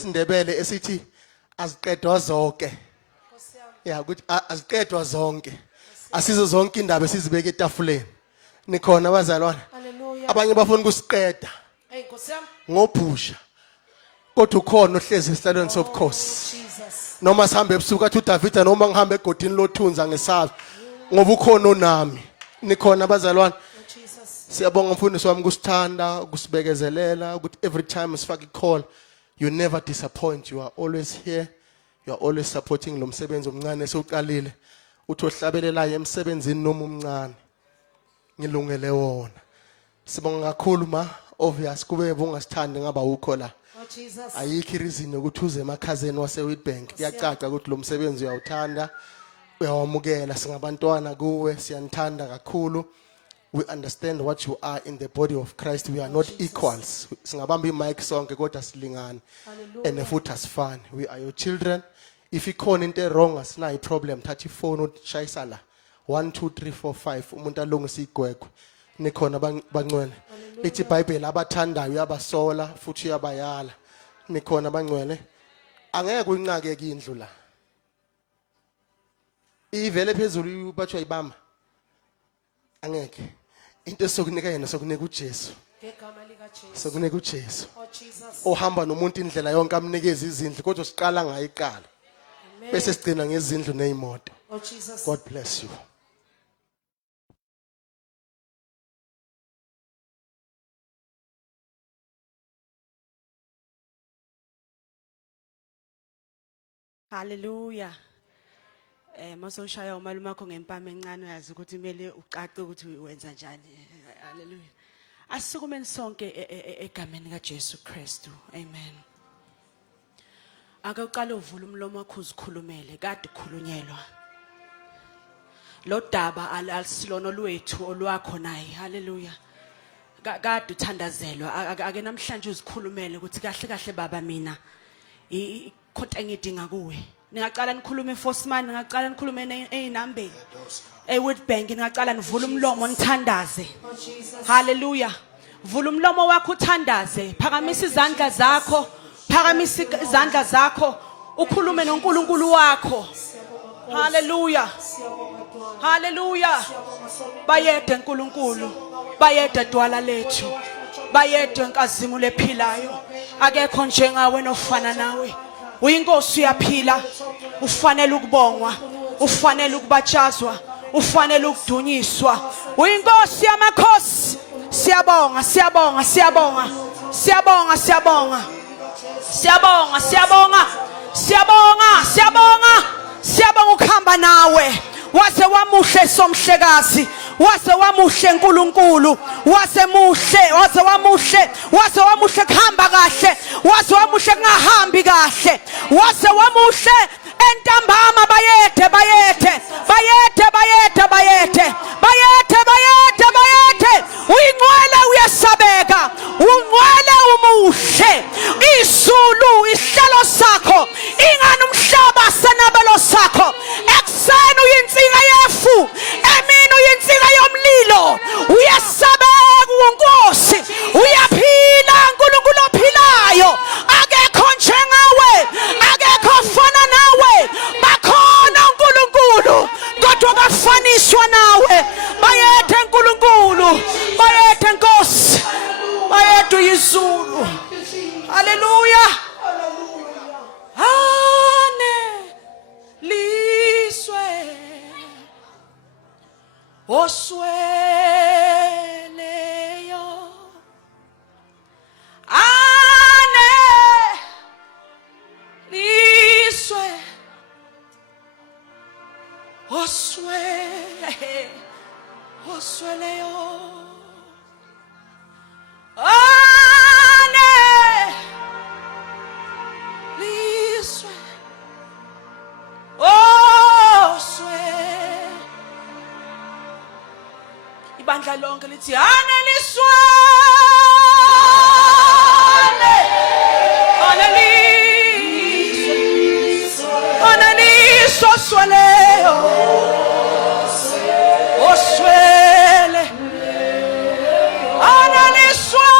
sesindebele esithi aziqedwa zonke. Yeah, ukuthi aziqedwa zonke. Asizo zonke indaba esizibeke etafuleni. Nikhona abazalwane. Abanye bafuna ukusiqeda. Ngophusha. Kodwa ukhona ohlezi esihlalweni sobukhosi. Noma sihambe ebusuku athi uDavid noma ngihambe egodini lothunza ngesazi ngoba ukhona onami. Nikhona abazalwane. Siyabonga mfundisi wami kusithanda, ukusibekezelela ukuthi every time sifaka icall you never disappoint, you are always here. You are always supporting lo msebenzi omncane esiuqalile. Uthi ohlabelelayo emsebenzini noma umncane. Ngilungele wona. Sibonga kakhulu ma, obvious kube bungasithandi ngaba ukho la. Ayikho reason ukuthi uze emakhazeni waseWitbank. Kuyacaca ukuthi lo msebenzi uyawuthanda, uyawamukela singabantwana kuwe, siyanthanda kakhulu. We understand what you are in the body of Christ. We are not equals. Singabamba imic sonke kodwa silingana. And futhi asifani. We are your children. If ikhona into wrong asinayo problem, thatha ifone ushayisa la. 1 2 3 4 5 umuntu alungisa igwegwe. Nikhona bangcwele. Lithi iBhayibheli abathandayo uyabasola futhi uyabayala. Nikhona bangcwele. Angeke uyincake indlu la. Ivele phezulu bathu ayibamba. Angeke. Into sokunika yena sokunika uJesu. Ngegama lika Jesu. Sokunika uJesu. Oh Jesus. Ohamba nomuntu indlela yonke amnikeza izindlu kodwa siqala ngayiqala. Bese sigcina ngezindlu nezimoto. Oh Jesus. God bless you. Hallelujah. Mase ushaya umalume wakho ngempama encane uyazi ukuthi kumele ucace ukuthi wenza njani. Hallelujah. Asisukumeni sonke egameni kaJesu Kristu. Amen. Ake uqale uvule umlomo wakho uzikhulumele kade ukhulunyelwa. Lo daba alisilona lwethu olwakho naye. Hallelujah. Kade uthandazelwa ake namhlanje uzikhulumele ukuthi kahle kahle baba mina ikhonto engidinga kuwe. Ningaqala nikhulume eForceman, ningaqala nikhulume einambeni. eWitbank ningaqala nivula umlomo nithandaze. Hallelujah. Vula umlomo wakho uthandaze. Phakamisa izandla zakho. Phakamisa izandla zakho. Ukhulume noNkulunkulu wakho. Hallelujah. Hallelujah. Bayede uNkulunkulu. Bayede dwala lethu. Bayede inkazimu lephilayo. Akekho njengawe nofana nawe. Uyinkosi uyaphila. Ufanele ukubongwa. Ufanele ukubatshazwa. Ufanele ukudunyiswa. Uyinkosi yamakhosi. Siyabonga, siyabonga, siyabonga. Siyabonga, siyabonga. Siyabonga, siyabonga. Siyabonga, siyabonga. Siyabonga ukuhamba nawe. Wase wamuhle somhlekazi. Wase wamuhle uNkulunkulu. Wase muhle, wase wamuhle. Wase wamuhle kuhamba kahle. Wase wamuhle kungahambi kahle. Wase wamuhle entambama bayethe bayethe. Bayethe bayethe bayethe. Bayethe bayethe bayethe. Uyingcwele uyasabeka. Ungcwele umuhle. Izulu isihlalo sakho. Ingani umhlaba senabelo sakho. Ekseni uyinsinga yefu. Emini uyinsinga yomlilo. Uyasabeka uNkosi. Uyaphila uNkulunkulu ophilayo. Akekho njengawe. Akekho fana nawe. Bakhona uNkulunkulu kodwa bafaniswa nawe. Bayethe uNkulunkulu. Bayethe Nkosi. Bayethe uyizulu. Hallelujah. Liswe osweleyo ane liswe osweleyo ane liswe ibandla lonke lithi aneliswane aneliswa osweleyo oswele aneliswane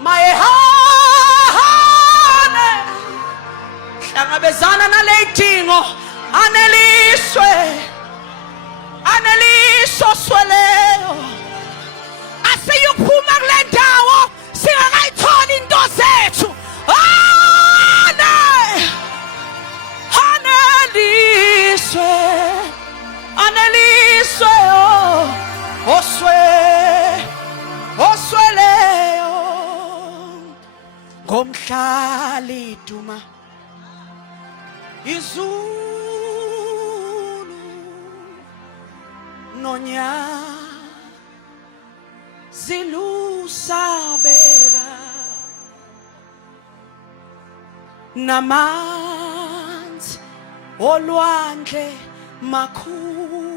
Mayehane hlangabezana naley'dingo aneliswe sweleyo asiyuphuma kule ndawo singakayitholi into zethu aneliswe osweleyo ngomhlali duma izulu nonya zilusabeka namanzi olwandle makhulu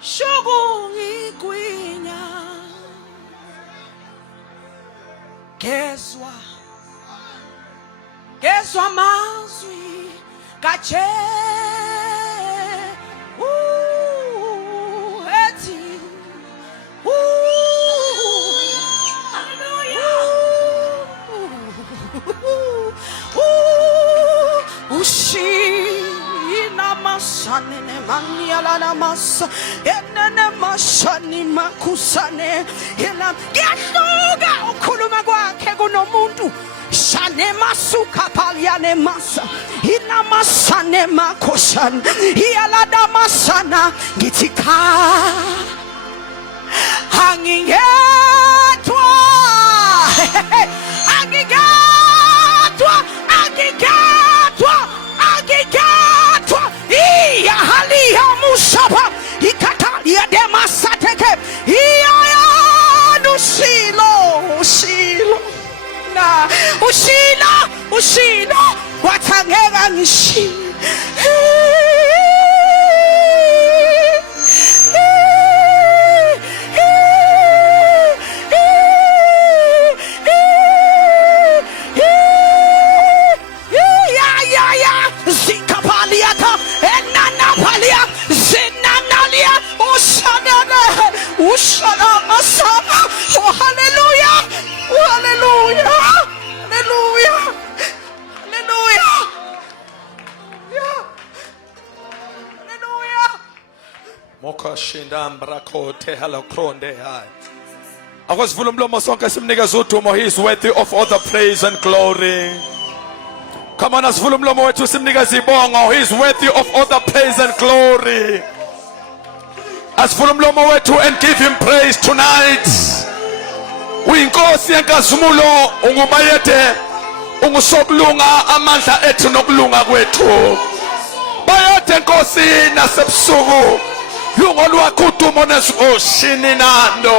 shukungigwinya gezwa mazwi kaje ethi ushina masane manyala na masa enene masani makusane ela yahluka ukhuluma kwakhe kunomuntu shane masuka paliane masa ina masane makoshan iyalada masana ngithi cha angingethwa iya haliya musaba ikatalia de masateke iya ushilo na ushilo wathangeka ngishilo Oh, hallelujah. Oh, hallelujah. Hallelujah. Hallelujah. Yeah. Hallelujah. Moka shindambra kote halakronde hai. Akwasivula umlomo sonke simnikeza udumo. He is worthy of all the praise and glory. Come on, asivula umlomo wethu simnikeza ibongo. He is worthy of all the praise and glory. Asivula umlomo wethu and give him praise tonight. Uyinkosi yenkazimulo, ungubayede, ungusokulunga amandla ethu nokulunga kwethu. Bayede Nkosi nasebusuku, lungo lwakho udumo nezinkosi ninando.